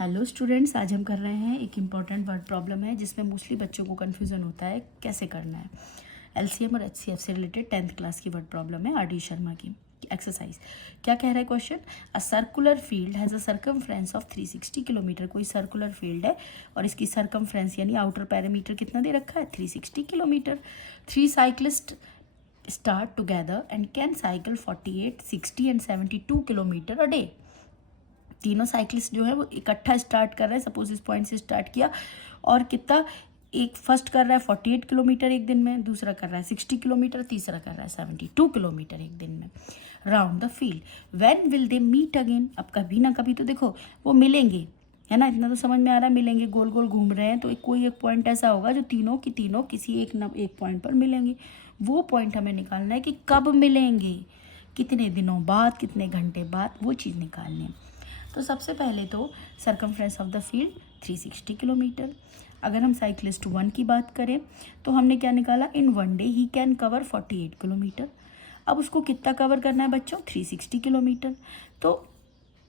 Hello students, आज हम कर रहे हैं एक इम्पॉर्टेंट वर्ड प्रॉब्लम है जिसमें मोस्टली बच्चों को कन्फ्यूज़न होता है कैसे करना है। एलसीएम और एचसीएफ से रिलेटेड 10th क्लास की वर्ड प्रॉब्लम है आर डी शर्मा की एक्सरसाइज। क्या कह रहा है question? A circular field has a circumference of 360 kilometre. कोई सर्कुलर फील्ड है और इसकी सर्कमफ्रेंस यानी आउटर पैरामीटर कितना दे रखा है? 360 kilometre. 3 cyclist start together and can cycle 48, 60 and 72 kilometre a day. तीनों साइकिलिस्ट जो है वो इकट्ठा स्टार्ट कर रहे हैं। सपोज इस पॉइंट से स्टार्ट किया और कितना, एक फर्स्ट कर रहा है 48 किलोमीटर एक दिन में, दूसरा कर रहा है 60 किलोमीटर, तीसरा कर रहा है 72 किलोमीटर एक दिन में round the field. When will they meet again? अब कभी ना कभी तो देखो वो मिलेंगे, है ना, इतना तो समझ में आ रहा है। मिलेंगे, गोल गोल घूम रहे हैं तो कोई एक पॉइंट ऐसा होगा जो तीनों की तीनों किसी एक पॉइंट पर मिलेंगे। वो पॉइंट हमें निकालना है कि कब मिलेंगे, कितने दिनों बाद, कितने घंटे बाद, वो चीज़ निकालनी है। तो सबसे पहले तो circumference of the field 360 kilometre. अगर हम साइक्लिस्ट 1 की बात करें तो हमने क्या निकाला? In 1 day he can cover 48 kilometre. अब उसको कितना कवर करना है बच्चों? 360 किलोमीटर। तो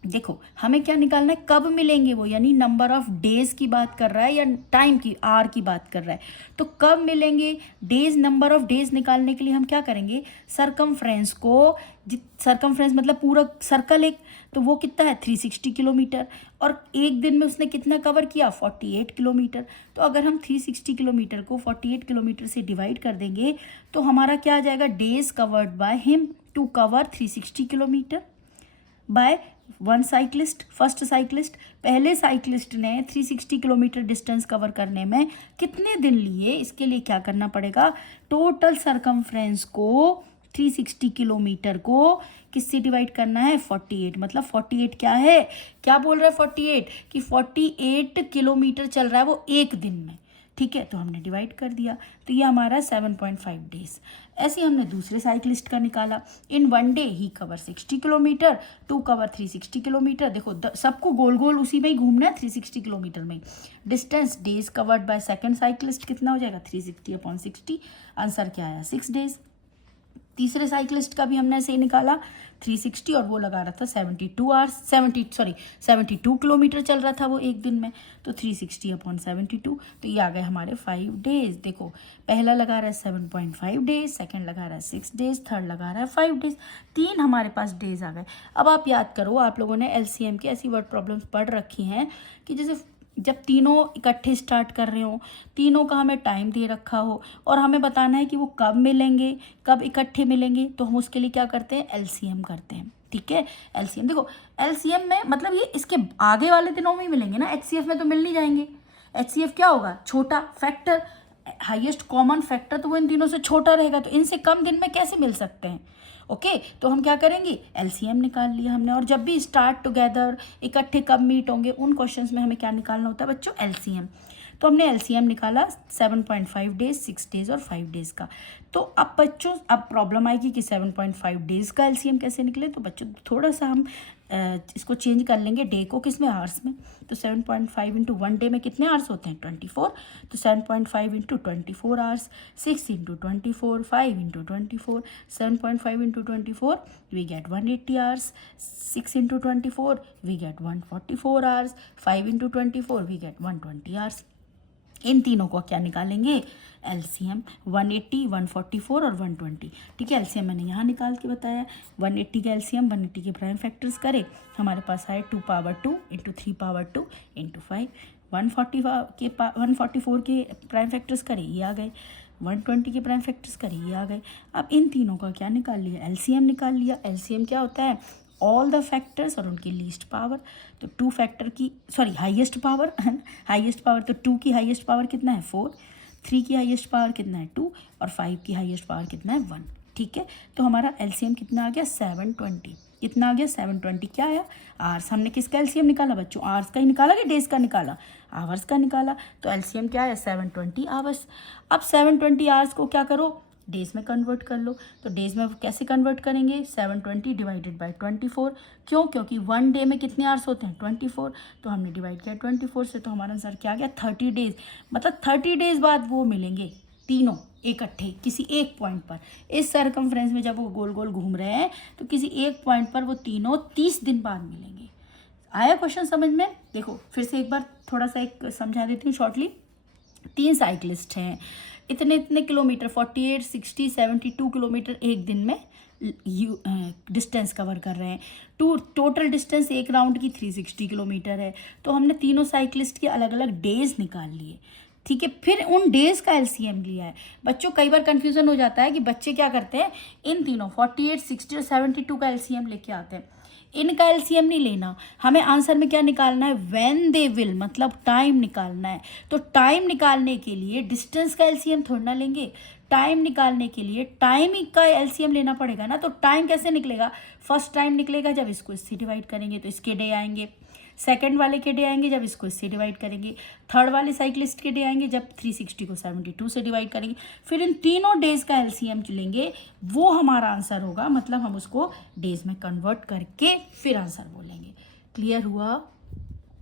देखो हमें क्या निकालना है, कब मिलेंगे वो, यानी नंबर ऑफ डेज की बात कर रहा है या टाइम की, आर की बात कर रहा है। तो कब मिलेंगे, डेज, नंबर ऑफ डेज निकालने के लिए हम क्या करेंगे? सर्कमफ्रेंस को, सर्कमफ्रेंस मतलब पूरा सर्कल एक, तो वो कितना है? 360 किलोमीटर। और एक दिन में उसने कितना कवर किया? 48 किलोमीटर। तो अगर हम 360 किलोमीटर को 48 किलोमीटर से डिवाइड कर देंगे तो हमारा क्या आ जाएगा? Days covered by him to cover 360 kilometre by one cyclist. First cyclist, पहले साइक्लिस्ट ने 360 किलोमीटर डिस्टेंस कवर करने में कितने दिन लिए? इसके लिए क्या करना पड़ेगा? टोटल सरकमफ्रेंस को 360 किलोमीटर को किससे डिवाइड करना है? 48। मतलब 48 क्या है, क्या बोल रहा है 48? कि 48 किलोमीटर चल रहा है वो एक दिन में। ठीक है, तो हमने डिवाइड कर दिया, तो ये हमारा 7.5 डेज। ऐसे हमने दूसरे साइक्लिस्ट का निकाला। इन 1 डे ही cover 60 kilometre, to cover 360 kilometre. देखो सबको गोल गोल उसी में ही घूमना है, 360 किलोमीटर में। Distance days covered by second cyclist कितना हो जाएगा? 360/60। आंसर क्या आया? 6 डेज। तीसरे साइक्लिस्ट का भी हमने ऐसे ही निकाला, 360 और वो लगा रहा था 72 किलोमीटर चल रहा था वो एक दिन में, तो 360/72। तो ये आ गए हमारे 5 डेज। देखो पहला लगा रहा है 7.5 डेज, सेकंड लगा रहा है 6 डेज, थर्ड लगा रहा है 5 डेज। 3 हमारे पास डेज आ गए। अब आप याद करो, आप लोगों ने एलसीएम की ऐसी वर्ड प्रॉब्लम्स पढ़ रखी हैं कि जैसे जब तीनों इकट्ठे स्टार्ट कर रहे हो, तीनों का हमें टाइम दे रखा हो और हमें बताना है कि वो कब मिलेंगे, कब इकट्ठे मिलेंगे, तो हम उसके लिए क्या करते हैं? एलसीएम करते हैं। ठीक है, एलसीएम देखो, एलसीएम में मतलब ये इसके आगे वाले दिनों में ही मिलेंगे ना, एचसीएफ में तो मिल नहीं जाएंगे। एचसीएफ क्या होगा? छोटा फैक्टर, हाईएस्ट कॉमन फैक्टर, तो वो इन तीनों से छोटा रहेगा, तो इनसे कम दिन में कैसे मिल सकते हैं? ओके, तो हम क्या करेंगे? एलसीएम निकाल लिया हमने। और जब भी स्टार्ट टुगेदर, इकट्ठे कब मीट होंगे, उन क्वेश्चंस में हमें क्या निकालना होता है बच्चों? एलसीएम। तो हमने एलसीएम निकाला 7.5 डेज, 6 डेज और 5 डेज का। तो अब बच्चों अब प्रॉब्लम आएगी कि 7.5 डेज का एलसीएम कैसे निकले। तो बच्चों थोड़ा सा हम इसको चेंज कर लेंगे, डे को किस में? आवर्स में। तो 7.5 इंटू 1 डे में कितने आवर्स होते हैं? 24। तो 7.5 into 24 hours, 6 into 24, 5 into 24, 7.5 into 24 we get 180 hours, 6 into 24 we get 144 hours, 5 into 24 we get 120 hours। इन तीनों को क्या निकालेंगे? एलसीएम। 180, 144 और 120। ठीक है, एलसीएम मैंने यहाँ निकाल के बताया। 180 का एलसीएम 180 के प्राइम फैक्टर्स करे, हमारे पास आए 2 पावर 2 इंटू 3 पावर 2 इंटू 5। 144 के प्राइम फैक्टर्स करे, ये आ गए। 120 के प्राइम फैक्टर्स करे, ये आ गए। अब इन तीनों का क्या निकाल लिया? एलसीएम निकाल लिया। एलसीएम क्या होता है? ऑल द फैक्टर्स और उनकी लीस्ट पावर। तो 2 फैक्टर की हाईएस्ट पावर है ना, हाईएस्ट पावर, तो 2 की हाईएस्ट पावर कितना है? 4, 3 की हाईएस्ट पावर कितना है? 2 और 5 की हाईएस्ट पावर कितना है? 1। ठीक है, तो हमारा एलसीएम कितना आ गया? 720। कितना आ गया? 720। क्या आया? आवर्स। हमने किसका एलसीएम निकाला बच्चों? आवर्स का ही निकाला कि डेज का निकाला? आवर्स का निकाला। तो एलसीएम क्या है? 720 आवर्स। अब 720 आवर्स को क्या करो? डेज में कन्वर्ट कर लो। तो डेज में कैसे कन्वर्ट करेंगे? 720 डिवाइडेड बाय 24। क्यों? क्योंकि 1 डे में कितने आवर्स होते हैं? 24। तो हमने डिवाइड किया 24 से, तो हमारा आंसर क्या आ गया? 30 डेज। मतलब 30 डेज बाद वो मिलेंगे तीनों इकट्ठे किसी एक पॉइंट पर। इस सर्कमफ्रेंस में जब वो गोल गोल घूम रहे हैं तो किसी एक पॉइंट पर वो तीनों 30 दिन बाद मिलेंगे। आया क्वेश्चन समझ में? देखो फिर से एक बार थोड़ा सा एक समझा देती हूँ शॉर्टली। 3 साइकिलिस्ट हैं, इतने इतने किलोमीटर 48, 60, 72 किलोमीटर एक दिन में डिस्टेंस कवर कर रहे हैं। टोटल डिस्टेंस एक राउंड की 360 किलोमीटर है। तो हमने तीनों साइकिलिस्ट के अलग अलग डेज निकाल लिए, ठीक है। फिर उन डेज का एलसीएम लिया है। बच्चों कई बार कन्फ्यूज़न हो जाता है कि बच्चे क्या करते हैं, इन तीनों 48, 60 और 72 का एलसीएम लेके आते हैं। इनका एलसीएम नहीं लेना, हमें आंसर में क्या निकालना है, व्हेन दे विल, मतलब टाइम निकालना है। तो टाइम निकालने के लिए डिस्टेंस का एलसीएम थोड़ा ना लेंगे, टाइम निकालने के लिए टाइम का एलसीएम लेना पड़ेगा ना। तो टाइम कैसे निकलेगा, फर्स्ट टाइम निकलेगा जब इसको इससे डिवाइड करेंगे तो इसके डे आएंगे, सेकंड वाले के डे आएंगे जब इसको इससे डिवाइड करेंगे, थर्ड वाले साइकिलिस्ट के डे आएंगे जब 360 को 72 से डिवाइड करेंगे। फिर इन तीनों डेज का एलसीएम लेंगे, वो हमारा आंसर होगा। मतलब हम उसको डेज में कन्वर्ट करके फिर आंसर बोलेंगे। क्लियर हुआ?